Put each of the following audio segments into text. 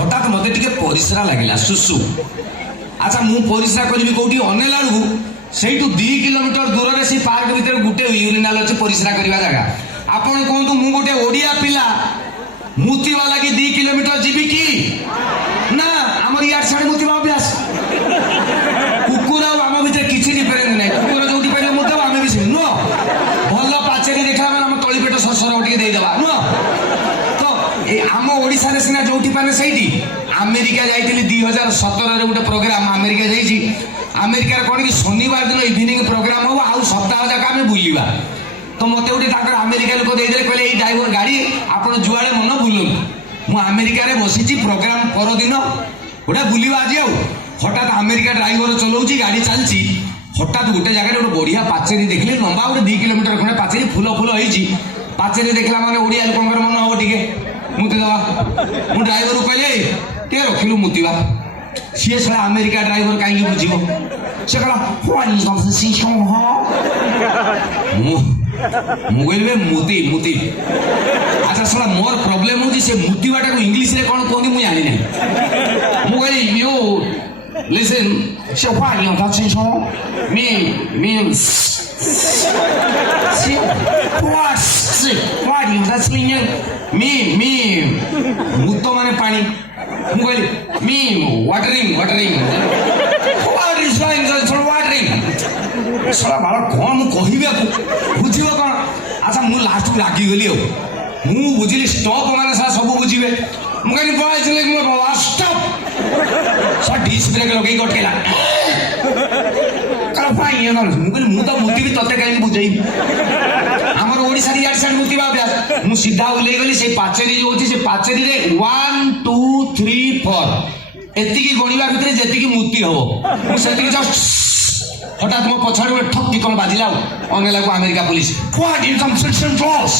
हठात मत टे परिश्रा लगे सुसु अच्छा मु परिश्रा करी कौटी अनेला बेलू से 2 किलोमीटर दूर से पार्क भीतर गोटे यूरिनाल अच्छे परिश्रा करने जगह आपण कहतु मु गोटे ओडिया पिला मुतिवा लगी 2 किलोमीटर जीवी कि ना आमर यार साढ़े मुतिवा अभ्यास कुकुर आम भीतर किसी डिफरेन्स ना कुकुर जो पारे मुतवा आम भी नुह भल पाचेरी देखा मैंने आम तलीपेट सरसर टे देदेवा नुह तो आम ओडिशा सीना जो पाने से अमेरिका जाइली 2017 गोटे प्रोग्राम अमेरिका जाइए अमेरिकार कौन कि शनिवार दिन इवनिंग प्रोग्राम हम आउ सप्ताह जाक आम बुलवा तो मत गोटे अमेरिका लोक देदेले कहले ये ड्राइवर गाड़ी आप जुआड़े मन बुलूँ मु अमेरिका बसी प्रोग्राम परदिन गोटे बुलवा आज आउ हठात अमेरिका ड्राइवर चलाऊँ गाड़ी चलती हठात गोटे जगह गोटे बढ़िया पाचेरी देखिए लंबा गोटे 2 किलोमीटर खंडे पाचेरी फुल फुल होती पाचेरी देखला मैंने ओडिया लोक मन हम टे मुतिदवा मु ड्राइवर कहले टे रखिलु मुतिवा सी सारा अमेरिका ड्राइवर कहीं बुझे से कहला मुति मुति अच्छा साला मोर प्रॉब्लम हो से मुतिवाटा को इंग्लिश रे कौन कहते मुझे जानी नहीं मुझे यू लिसन से मुत माने पानी मुझे मी वाटरिंग वाटरिंग वाटरिंग साला बाल कौन मु कहबे बुझिब कौन अच्छा मु लास्ट को रागी गली मु बुझिली स्टॉप माने साला सब बुझिबे मु कहली बॉय चले बाबा स्टॉप सा डिस ब्रेक लगे गटकेला कल फाई ये न मु कहली मु तो मुति भी तते काई बुझाई हमर ओडिसा री यार साइड मुति बाबा मु सीधा उले गली से पाचेरी जो होची से पाचेरी रे 1 2 3 4 एति की गणिबा भितरे जेति की मुति हबो मु सेति की जस्ट हठात मो पछाड़ी में ठक कौन बाजिला अनेला को America police what in construction ड्रॉस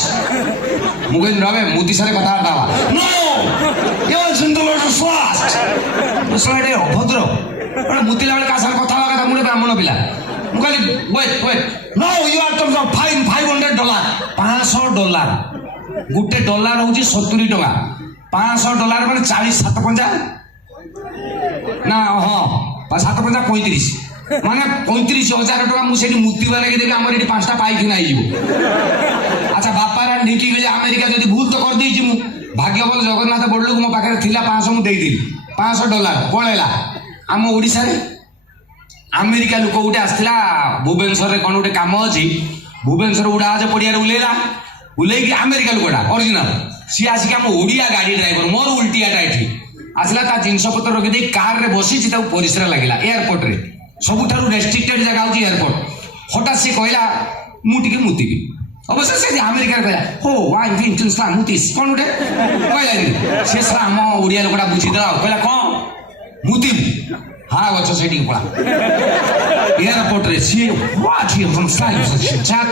मुगे रवे मुति सारे कथा दावा नो यू सिन द लॉर्ड फास्ट उसले अभद्र अरे मुति लाले का सार कथा कथा मुने ब्राह्मण पिला मु कहली wait no you are terms of fine $500 $500 Gute dollar होची 70 टका $500 माने 40 7 50 ना हां 7 50 35 माने 35,000 टका मुझे मुतिवा लगे देवी आम ये 5टा पाइक ना अच्छा बापारा ढीकी गले अमेरिका जब भूल तो कर देची मु भाग्य बल जगन्नाथ बड़लू मो पाखे थिला 500 मु देदी $500 पळेला आम ओडिसा रे अमेरिका लोक गोटे आसला भुवनेश्वर कौन गोटे कम अच्छी भुवनेश्वर उड़ाज पड़िया उलेला उलैकी अमेरिका लोकटा ओरिजिनल सी आसिक आम ओडिया गाड़ी ड्राइवर मोर उल्टियाटा ये आसला ता जिनस पत्र रखी कार रे बसी परिश्रा लगे एयरपोर्ट रे सबुठारु रेस्ट्रिक्टेड जगह होची एयरपोर्ट हठात से कहला मु टिके मुतिबी अवश्य से अमेरिका कहला हो आई विल टू स्ला मुतिस कोन उठे कहला से सारा हम ओडिया लोकटा बुझी दला कहला कोन मुतिबी हाँ अच्छा सेठी पड़ा एयरपोर्ट रे see what you from style chat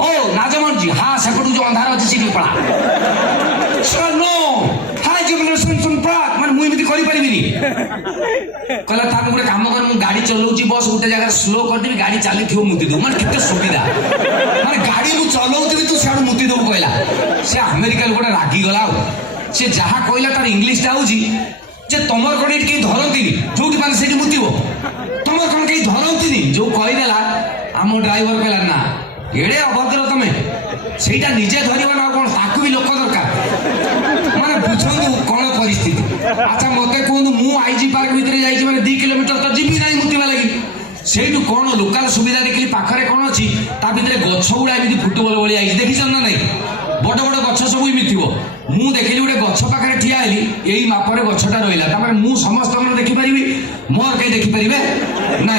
ओ नाजमन जी हाँ सेकंड जो अंधार अछि सेठी पड़ा sir no hi jubilation from Prague मन मुई मिति करि परिबिनी कहला था गोटे काम कर मु गाड़ी चलाउची बस गोटे जगह स्लो कर देबी गाड़ी चाली थियो मुति दो मन केते सुविधा माने गाड़ी मु चलाउती तू साडू मुति दो कहला से अमेरिका लोकटा रागी गला से जहा कहला तार इंग्लिश टा होजी जे तमर कोन एठी धरंती जोटी पाने सेठी मुतिबो तमर कोन कई धरंती जो कहि देला आम ड्राइवर कहला ना एडे अभद्र तमे सेटा निजे धरिबो ना कोन ताकू भी लोक दरकार माने बुझंदु कोन परिस्थिति अच्छा मते कोन मु आईजी पार्क भीतर जाईची माने 2 किलोमीटर तो जीबी नाही मुतिबा लागि सेठू कौन लोकाल सुविधा देखिली पाखरे कौन अच्छी ता भितर गछ गुड़ा एमती फुटबल भाई आई देखी ना ना बड़ बड़ गछ सब इमित मु देखिली गोटे गछ पाखे ठिया हेली यही मापरे गछटा रहा मु समस्त देखिपारि मोर कहीं देखिपारे ना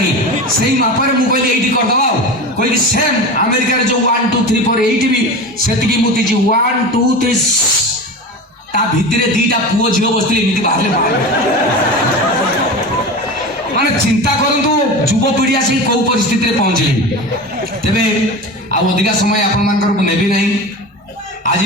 से मापरे मुझे कहली ये करदे कही सेम अमेरिकार जो 1 2 3 4 ये भी से मुति 1 2 3 ता भितर 2टा पुओ झील बसते एमती बाहर माने चिंता करंतु युवपीढ़ी आसिक कौ परिस्थिति रे पहुंचले तेबे आ अधिका समय आपण मानकर नेबी नहीं आज